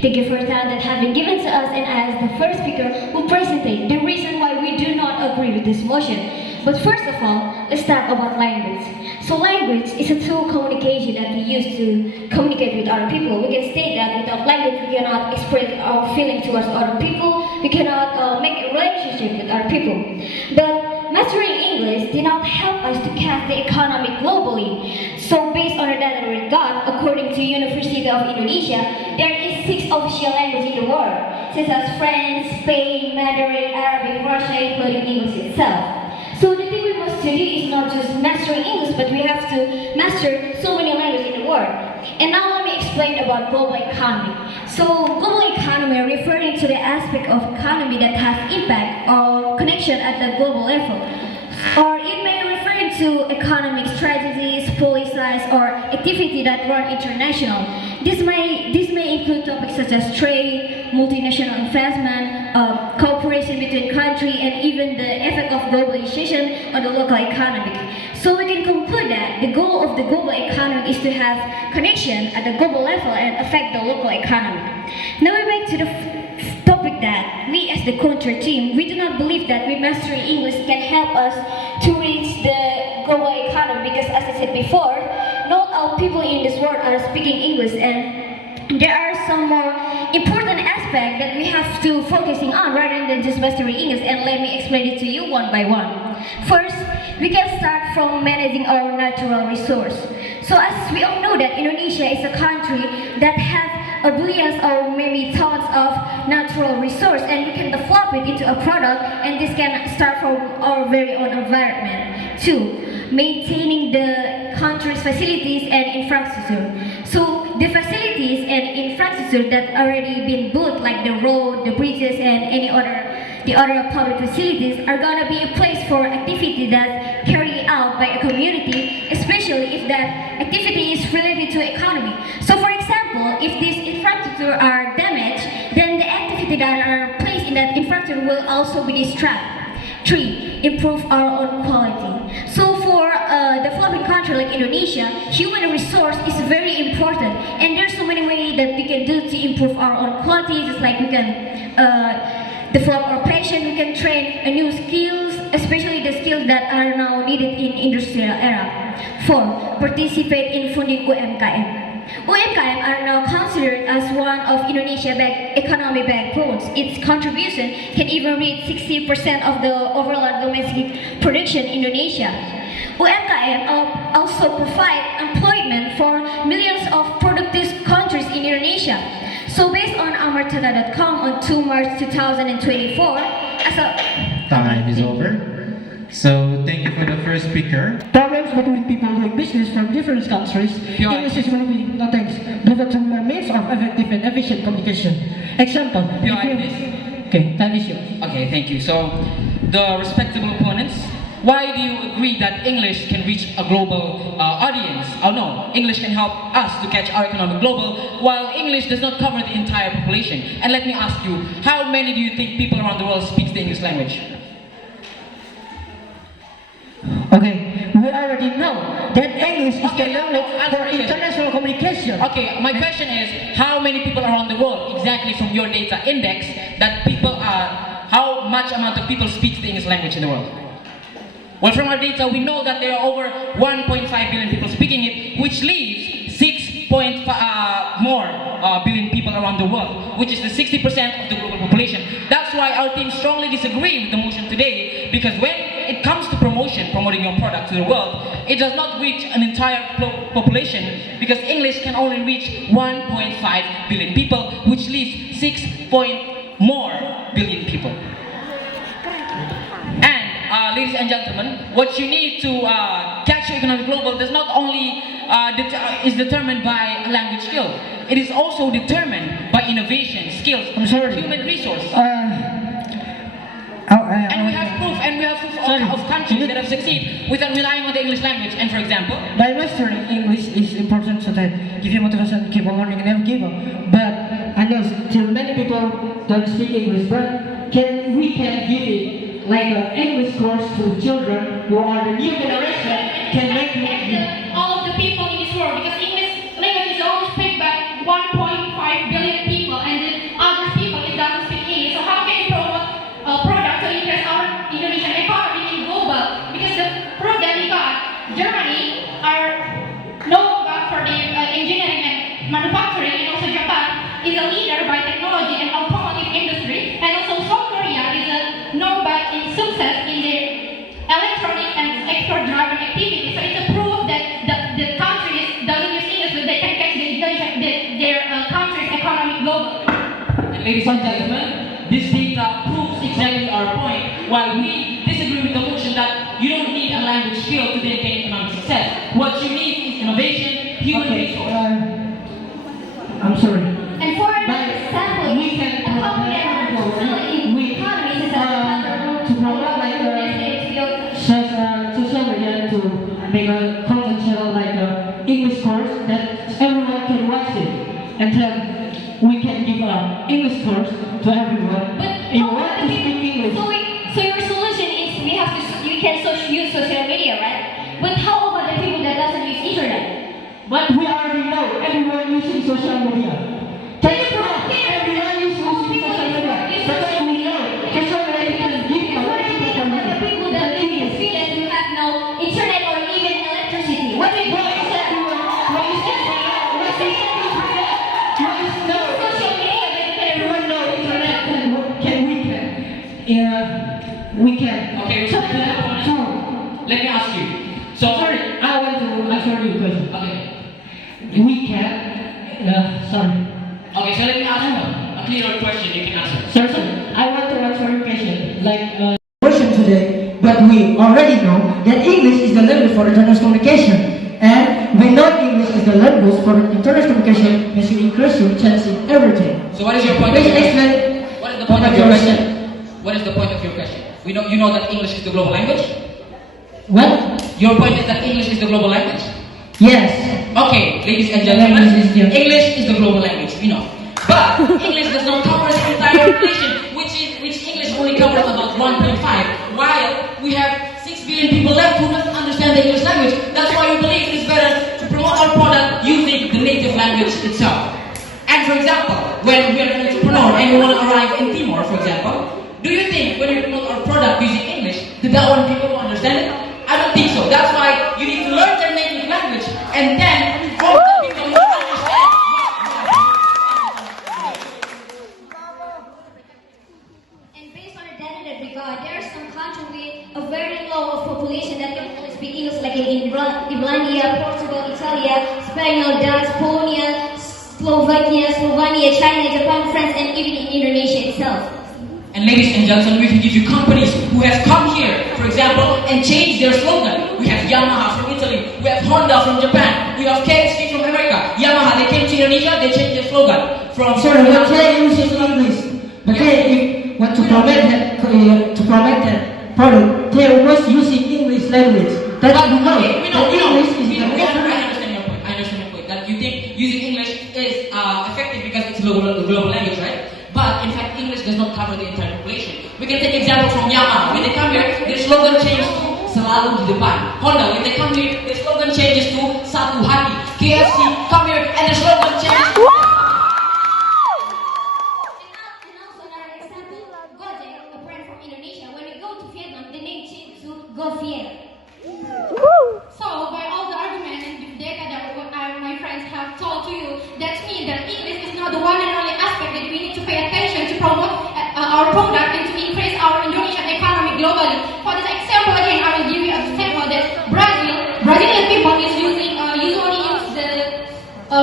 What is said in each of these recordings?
Thank you for your time that have been given to us, and as the first speaker will present the reason why we do not agree with this motion. But first of all, let's talk about language. So language is a tool of communication that we use to communicate with other people. We can state that without language we cannot express our feeling towards other people, we cannot make a relationship with other people. But mastering English did not help us to catch the economy globally. So based on the data we got, according to University of Indonesia, there is 6 official languages in the world, such as French, Spain, Mandarin, Arabic, Russian, including English itself. So the thing we must do is not just mastering English, but we have to master so many languages in the world. And now let me explain about global economy. So global economy referring to the aspect of economy that has impact or connection at the global level. Or it may refer to economic strategies, policies, or activity that run international. This may include topics such as trade, multinational investment, cooperation between countries, and even the effect of globalization on the local economy. So we can conclude that the goal of the global economy is to have connection at the global level and affect the local economy. Now we're back to the topic that we as the country team, we do not believe that we mastering English can help us to reach the global economy, because as I said before, not all people in this world are speaking English, and there are some more important aspects that we have to focusing on rather than just mastering English, and let me explain it to you one by one. First, we can start from managing our natural resource. So as we all know that Indonesia is a country that has billions or maybe tons of natural resource, and we can develop it into a product, and this can start from our very own environment. 2, maintaining the country's facilities and infrastructure. So the facilities and infrastructure that already been built, like the road, the bridges, and the other public facilities, are gonna be a place for activity that's carried out by a community, especially if that activity is related to economy. So for example, if these infrastructure are damaged, then the activity that are placed in that infrastructure will also be distracted. 3, improve our own quality. So for a developing country like Indonesia, human resource is very important, and there's so many ways that we can do to improve our own quality, just like we can develop our passion, we can train new skills, especially the skills that are now needed in industrial era. 4, participate in funding UMKM. UMKM are now considered as one of Indonesia's economic backbones. Its contribution can even reach 60% of the overall domestic production in Indonesia. UMKM also provide employment for millions of productive countries in Indonesia. So based on amartada.com on 2 March 2024, as a time is over. So thank you for the first speaker. Problems between people doing business from different countries, English is one of the things developed through a means of effective and efficient communication. Example. Okay, time is yours. Okay, thank you. So, the respectable opponents, why do you agree that English can reach a global audience? Oh no, English can help us to catch our economic global, while English does not cover the entire population. And let me ask you, how many do you think people around the world speaks the English language? Okay, we already know that English is the language for international communication. Okay, my question is, how many people around the world, exactly from your data index, that people are, how much amount of people speaks the English language in the world? Well, from our data, we know that there are over 1.5 billion people speaking it, which leaves 6.5 more billion people around the world, which is the 60% of the global population. That's why our team strongly disagree with the motion today, because when it comes to promoting your product to the world, it does not reach an entire population, because English can only reach 1.5 billion people, which leaves 6 more billion people. And ladies and gentlemen, what you need to catch your economic global does not only is determined by language skill. It is also determined by innovation, skills, human resource. And we have proof, of countries that have succeeded without relying on the English language. And for example, by mastering English is important so that give you motivation to keep on learning and never give up. But I know still many people don't speak English, but we can give it like an English course to children who are the new generation can make all of the people in this world, because English language is only spoken by 1.5 billion is a leader by technology and automotive industry, and also South Korea is known by its success in the electronic and export driven activity. So it's a proof that the country doesn't use English, but they can catch their country's economic global. And ladies and gentlemen, this data proves exactly our point. While we disagree with the notion that you don't need a language skill to dedicate economic success, what you need is innovation, human resource. I'm sorry. And for example, We can a company that has facility economies is to promote like social media to make a content channel like a English course that everyone can watch it, and then we can give a English course to everyone. But If you want to speak English, so your solution is you can use social media, right? But how about the people that doesn't use internet? but we already know everyone using social media. That's why everyone is using social media. That's why we know social media can give a lot of The information. people that live in Finland who have no internet or even electricity. What do you think is that? Social media, but you can Everyone know internet we can. Okay, so let me ask you. So Sorry, I want to answer your question. Okay. We can. Sorry. Okay, so let me ask you a clearer question you can answer. Sir, I want to answer your question. Question today, but we already know that English is the language for international communication, and we know English is the language for international communication, means you increase your chance in everything. So what is your point of Please your question? explain. What is the point of your question? What is the point of your question? You know that English is the global language? What? Your point is that English is the global language? Yes. Okay, ladies and gentlemen, English is the- English is the global language, we know. But English does not cover the entire population, which English only covers about 1.5, while we have 6 billion people left who doesn't understand the English language. That's why we believe it is better to promote our product using the native language itself. And for example, when we are an entrepreneur and we want to arrive in Timor, for example, do you think when we promote our product using English, that one people will understand it? I don't think so. That's why you need to learn their native language and then hope that people will understand. And based on the data that we got, there are some countries with a very low of population that can only speak English, like in Irlandia, Portugal, Italy, Spain, Dutch, Polonia, Slovenia, China, Japan, France, and even in Indonesia itself. And ladies and gentlemen, we can give you companies who have come here, for example, and changed their slogan. We have Yamaha from Italy, we have Honda from Japan, we have KFC from America. Yamaha, they came to Indonesia, they changed their slogan from Sorry, we can use English. Okay, if want to promote that product, they always using English language. That's But, we know. okay, we know. English is the I understand your point. I understand your point. That you think using English is effective because it's a global language, right? But in fact, English does not cover the entire population. We can take example from Yamaha. When they come here, their slogan changes to selalu di depan. Honda, when they come here, their slogan changes to satu hati. KFC come here and their slogan changes to And also another example, Gojek, a brand from Indonesia, when you go to Vietnam, the name changes to Goviet. So, by all the arguments and the data that my friends have told to you, that means that English is not the one and only aspect that we need to pay attention to promote our product and to increase our Indonesian economy globally. For this example, again, I will give you an example that Brazilian people is usually use the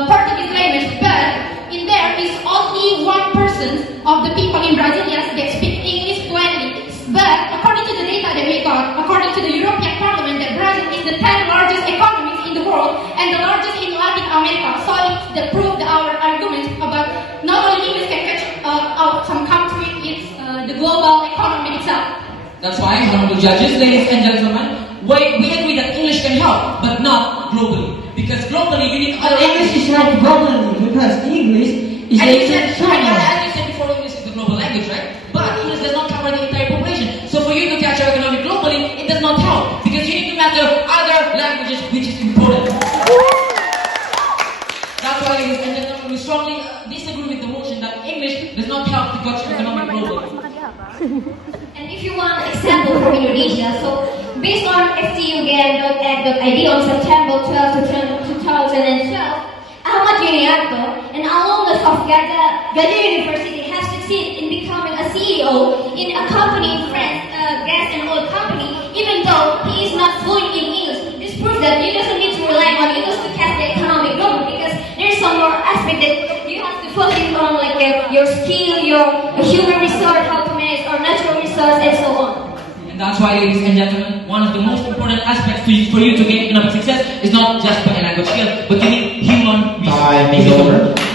Portuguese language, but in there is only 1% of the people in Brasilia that speak English fluently. But according to the data that we got, according to the European Parliament, that Brazil is the 10th largest economy in the world and the largest in Latin America. So that proved our argument about not only English can catch out some countries, it's the global economy itself. That's why, honorable judges, ladies and gentlemen, we agree that English can help, but not globally. Because globally, you need other English is not globally because English is And you said, international. as you said before, English is the global language, right? But English does not cover the entire population. So for you to catch our economy globally, it does not help. Because you need to master other languages, which is important. That's why, ladies and gentlemen, we strongly disagree with the notion that English does not help to catch your economy globally. And if you want an example from Indonesia, so based on ftugan.ed.id on September 12, 2012, Ahmad Yuniarto, an alumnus of Gajah University have succeeded in becoming a CEO in a company in France, a gas and oil company, even though he is not fluent in English. This proves that you doesn't need to rely on English to catch the economic growth, because there's some more aspect that you have to focus on, like your skill, your human resource, how to manage, or natural resource, and so on. And that's why, ladies and gentlemen, one of the most important aspects for you to gain economic success is not just by a language skill, but you need human resources. Time is over.